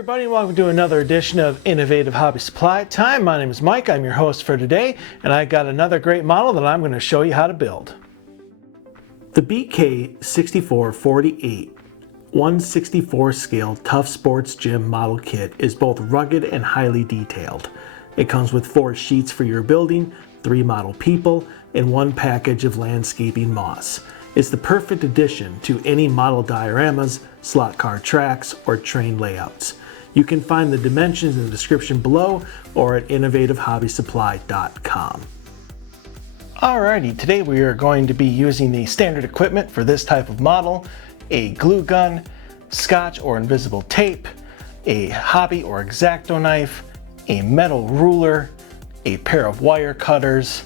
everybody, and welcome to another edition of Innovative Hobby Supply Time. My name is Mike, I'm your host for today, and I got another great model that I'm going to show you how to build. The BK6448 1/64 scale Tough Sports Gym model kit is both rugged and highly detailed. It comes with 4 sheets for your building, 3 model people, and 1 package of landscaping moss. It's the perfect addition to any model dioramas, slot car tracks, or train layouts. You can find the dimensions in the description below or at innovativehobbysupply.com. Alrighty, today we are going to be using the standard equipment for this type of model: a glue gun, scotch or invisible tape, a hobby or X-Acto knife, a metal ruler, a pair of wire cutters,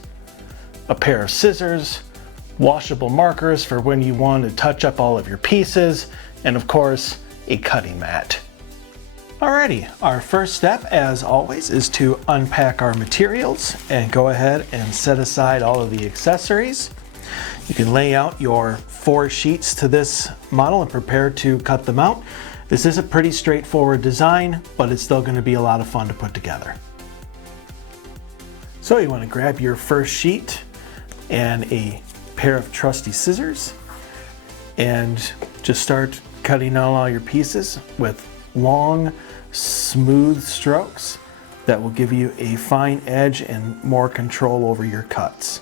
a pair of scissors, washable markers for when you want to touch up all of your pieces, and of course, a cutting mat. Alrighty, our first step, as always, is to unpack our materials and go ahead and set aside all of the accessories. You can lay out your 4 sheets to this model and prepare to cut them out. This is a pretty straightforward design, but it's still going to be a lot of fun to put together. So you want to grab your first sheet and a pair of trusty scissors and just start cutting out all your pieces with long, smooth strokes that will give you a fine edge and more control over your cuts.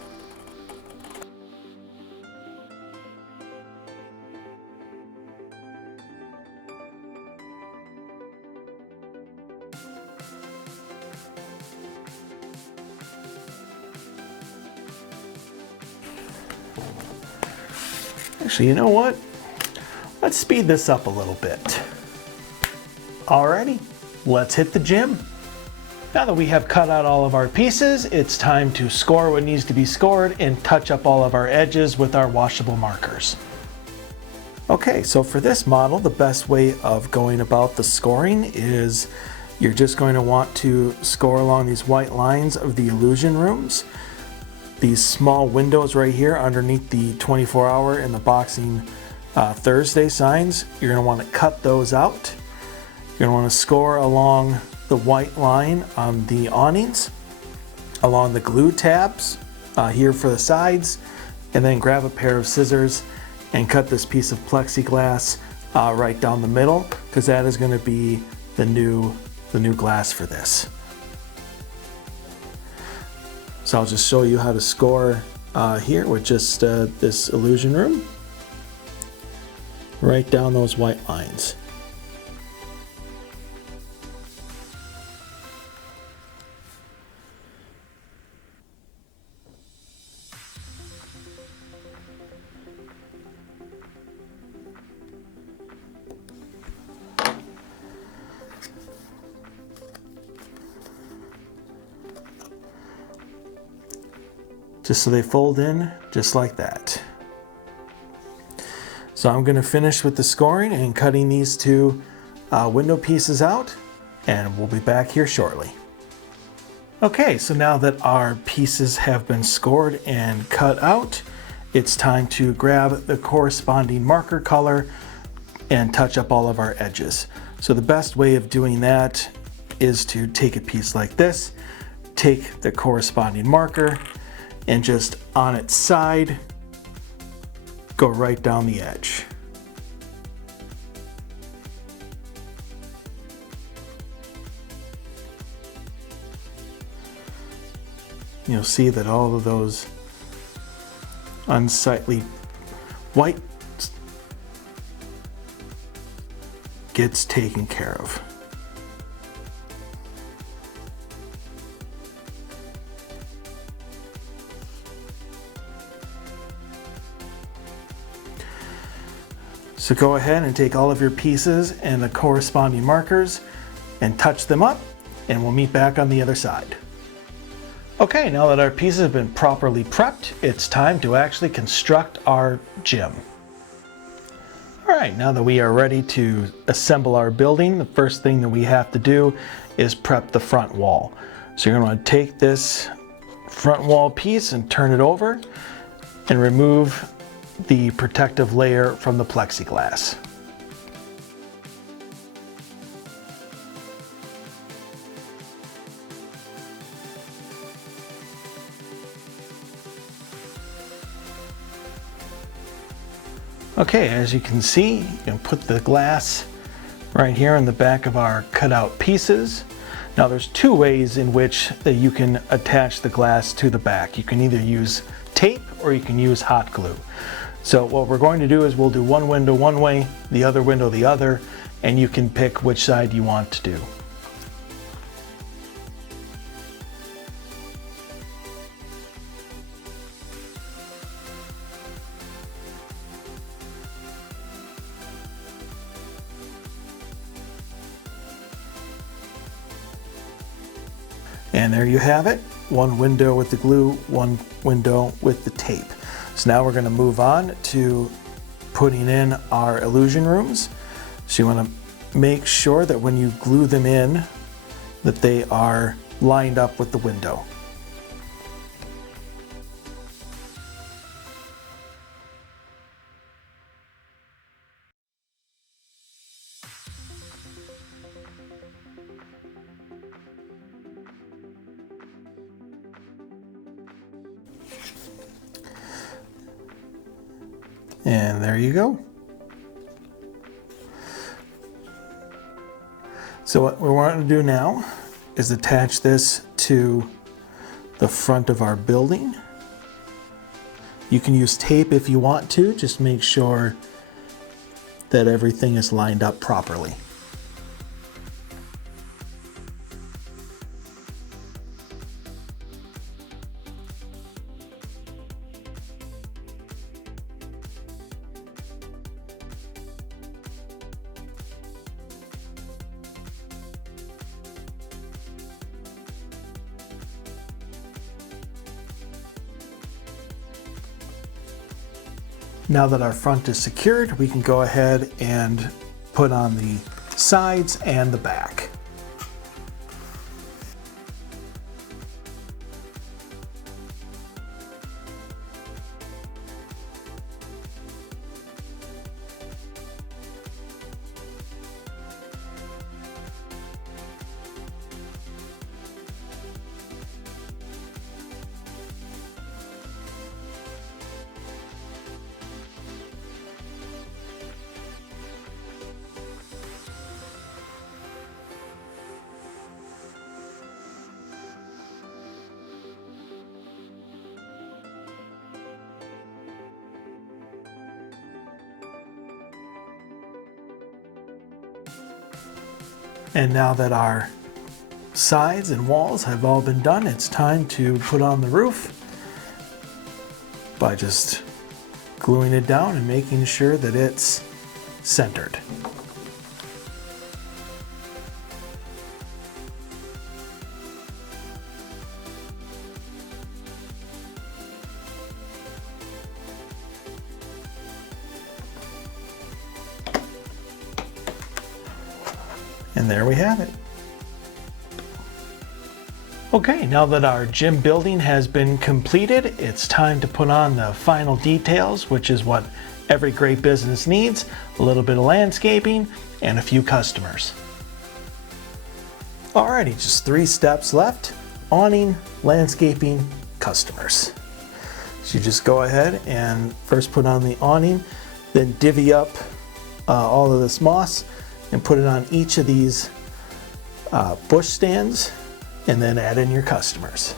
Actually, you know what? Let's speed this up a little bit. Alrighty, let's hit the gym. Now that we have cut out all of our pieces, it's time to score what needs to be scored and touch up all of our edges with our washable markers. Okay, so for this model, the best way of going about the scoring is you're just going to want to score along these white lines of the illusion rooms. These small windows right here underneath the 24-hour and the Boxing Thursday signs, you're going to want to cut those out. You're going to want to score along the white line on the awnings, along the glue tabs here for the sides, and then grab a pair of scissors and cut this piece of plexiglass right down the middle, because that is going to be the new glass for this. So I'll just show you how to score here with just this illusion room. Right down those white lines. Just so they fold in just like that. So I'm going to finish with the scoring and cutting these 2 window pieces out, and we'll be back here shortly. Okay, so now that our pieces have been scored and cut out, it's time to grab the corresponding marker color and touch up all of our edges. So the best way of doing that is to take a piece like this, take the corresponding marker, and just on its side, go right down the edge. You'll see that all of those unsightly white gets taken care of. So go ahead and take all of your pieces and the corresponding markers and touch them up, and we'll meet back on the other side. Okay, now that our pieces have been properly prepped, it's time to actually construct our gym. All right, now that we are ready to assemble our building, the first thing that we have to do is prep the front wall. So you're going to want to take this front wall piece and turn it over and remove the protective layer from the plexiglass. Okay, as you can see, you can put the glass right here in the back of our cutout pieces. Now there's two ways in which that you can attach the glass to the back. You can either use tape or you can use hot glue. So what we're going to do is we'll do one window one way, the other window the other, and you can pick which side you want to do. And there you have it, one window with the glue, one window with the tape. So now we're going to move on to putting in our illusion rooms. So you want to make sure that when you glue them in, that they are lined up with the window. And there you go. So what we want to do now is attach this to the front of our building. You can use tape if you want to, just make sure that everything is lined up properly. Now that our front is secured, we can go ahead and put on the sides and the back. And now that our sides and walls have all been done, it's time to put on the roof by just gluing it down and making sure that it's centered. And there we have it. Okay, now that our gym building has been completed, it's time to put on the final details, which is what every great business needs: a little bit of landscaping and a few customers. Alrighty, just 3 steps left: awning, landscaping, customers. So you just go ahead and first put on the awning, then divvy up all of this moss and put it on each of these bush stands, and then add in your customers.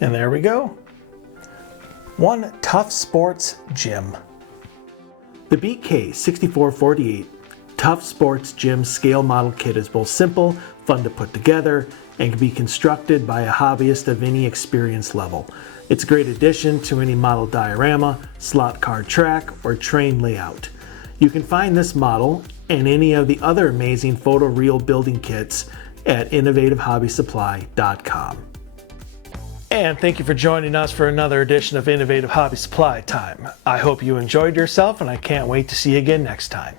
And there we go. One Tough Sports Gym. The BK6448 Tough Sports Gym scale model kit is both simple, fun to put together, and can be constructed by a hobbyist of any experience level. It's a great addition to any model diorama, slot car track, or train layout. You can find this model and any of the other amazing photoreal building kits at innovativehobbysupply.com. And thank you for joining us for another edition of Innovative Hobby Supply Time. I hope you enjoyed yourself, and I can't wait to see you again next time.